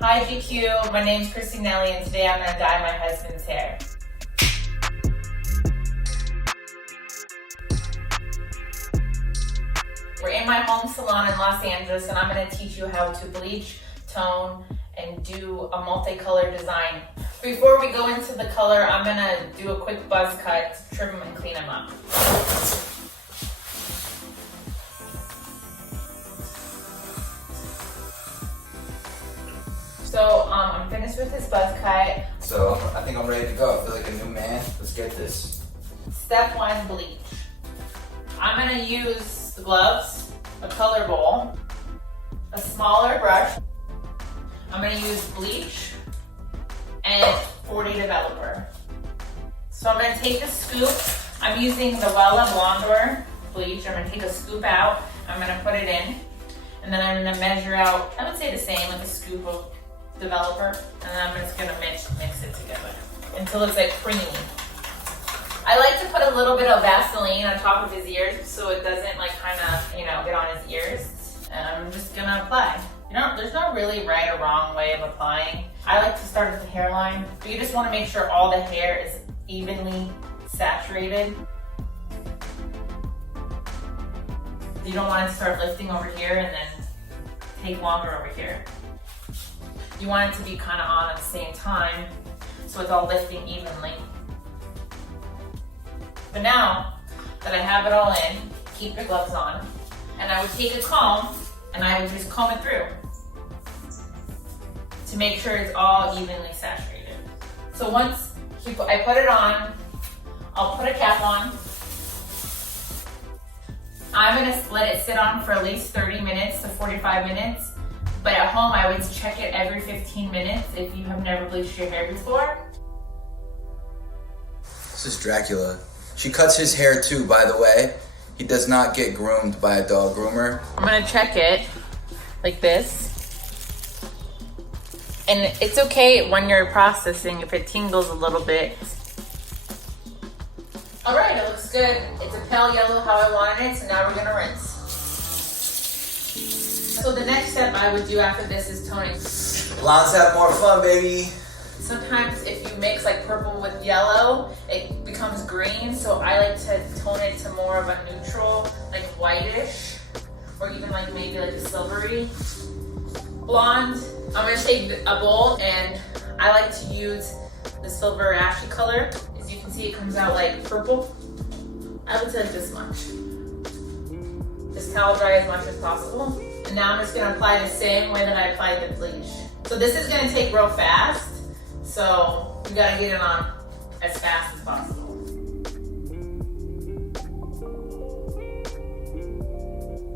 Hi GQ, my name's Christine Nelli and today I'm going to dye my husband's hair. We're in my home salon in Los Angeles and I'm going to teach you how to bleach, tone, and do a multicolored design. Before we go into the color, I'm going to do a quick buzz cut to trim them and clean them up. So I'm finished with this buzz cut. So I think I'm ready to go. I feel like a new man. Let's get this. Step 1, bleach. I'm going to use the gloves, a color bowl, a smaller brush. I'm going to use bleach and 40 developer. So I'm going to take a scoop. I'm using the Wella Blondor bleach. I'm going to take a scoop out. I'm going to put it in. And then I'm going to measure out, I would say the same, like a scoop of developer. And then I'm just going to mix it together until it's like creamy. I like to put a little bit of Vaseline on top of his ears so it doesn't like kind of, get on his ears. And I'm just going to apply. There's no really right or wrong way of applying. I like to start at the hairline, but you just want to make sure all the hair is evenly saturated. You don't want it to start lifting over here and then take longer over here. You want it to be kind of on at the same time so it's all lifting evenly. But now that I have it all in, keep your gloves on, and I would take a comb and I would just comb it through to make sure it's all evenly saturated. So once I put it on, I'll put a cap on. I'm gonna let it sit on for at least 30 minutes to 45 minutes. But at home, I would check it every 15 minutes if you have never bleached your hair before. This is Dracula. She cuts his hair too, by the way. He does not get groomed by a dog groomer. I'm gonna check it like this. And it's okay when you're processing if it tingles a little bit. All right, it looks good. It's a pale yellow how I wanted it, so now we're gonna rinse. So the next step I would do after this is toning. Blondes have more fun, baby. Sometimes if you mix like purple with yellow, it becomes green. So I like to tone it to more of a neutral, like whitish, or even like maybe like a silvery blonde. I'm gonna take a bowl and I like to use the silver ashy color. As you can see, it comes out like purple. I would say like this much. Just towel dry as much as possible. And now I'm just gonna apply the same way that I applied the bleach. So this is gonna take real fast, so we gotta get it on as fast as possible.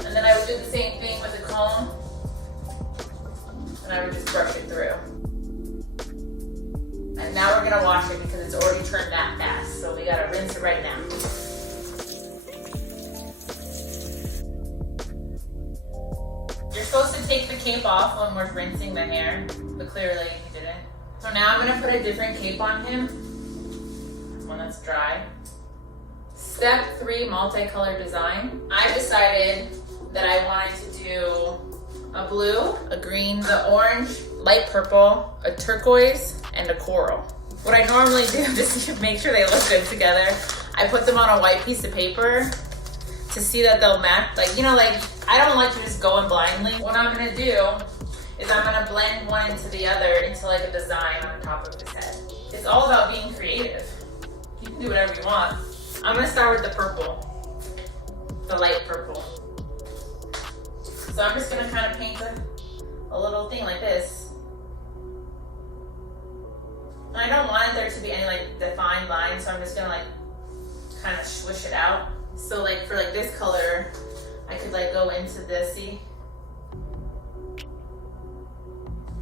And then I would do the same thing with the comb, and I would just brush it through. And now we're gonna wash it because it's already turned that fast, so we gotta rinse it right now. You're supposed to take the cape off when we're rinsing the hair, but clearly you didn't. So now I'm gonna put a different cape on him, one that's dry. Step 3, multicolored design. I decided that I wanted to do a blue, a green, the orange, light purple, a turquoise, and a coral. What I normally do is to make sure they look good together, I put them on a white piece of paper to see that they'll match. I don't like to just go in blindly. What I'm gonna do is I'm gonna blend one into the other into like a design on top of his head. It's all about being creative. You can do whatever you want. I'm gonna start with the purple, the light purple. So I'm just gonna kind of paint a little thing like this. And I don't want there to be any like defined lines, so I'm just gonna kind of swish it out. So for this color, I could go into this, see?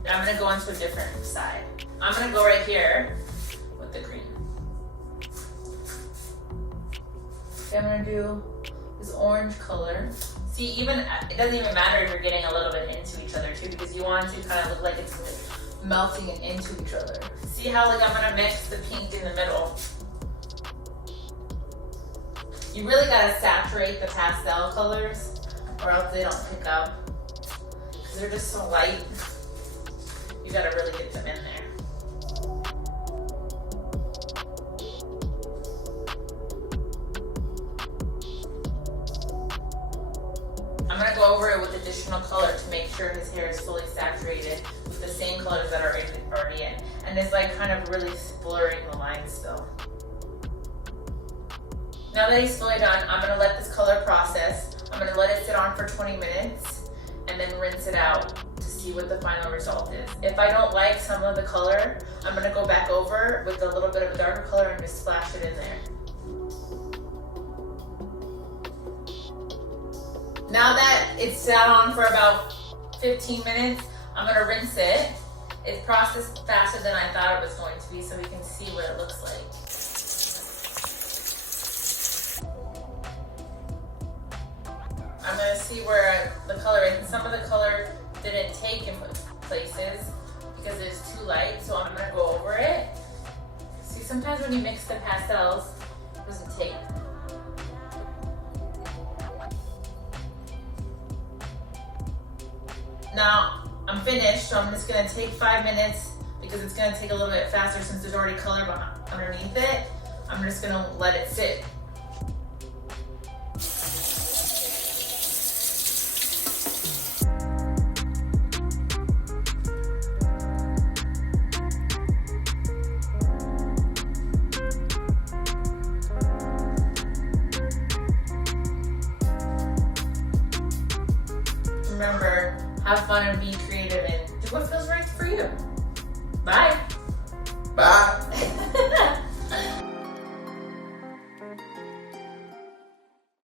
I'm gonna go into a different side. I'm gonna go right here with the green. Okay, I'm gonna do this orange color. See, it doesn't even matter if you're getting a little bit into each other too, because you want it to kind of look like it's melting into each other. See how I'm gonna mix the pink in the middle? You really gotta saturate the pastel colors or else they don't pick up because they're just so light. You hair is fully saturated with the same colors that are already in. And it's like kind of really blurring the lines still. Now that he's fully done, I'm gonna let this color process. I'm gonna let it sit on for 20 minutes and then rinse it out to see what the final result is. If I don't like some of the color, I'm gonna go back over with a little bit of a darker color and just splash it in there. Now that it's sat on for about 15 minutes, I'm gonna rinse it. It's processed faster than I thought it was going to be, so we can see what it looks like. I'm gonna see where the color is, and some of the color didn't take in places because it's too light, so I'm gonna go over it. See, sometimes when you mix the pastels, it doesn't take. Now, I'm finished, so I'm just gonna take 5 minutes because it's gonna take a little bit faster since there's already color underneath it. I'm just gonna let it sit. Remember, have fun and be creative and do what feels right for you. Bye. Bye.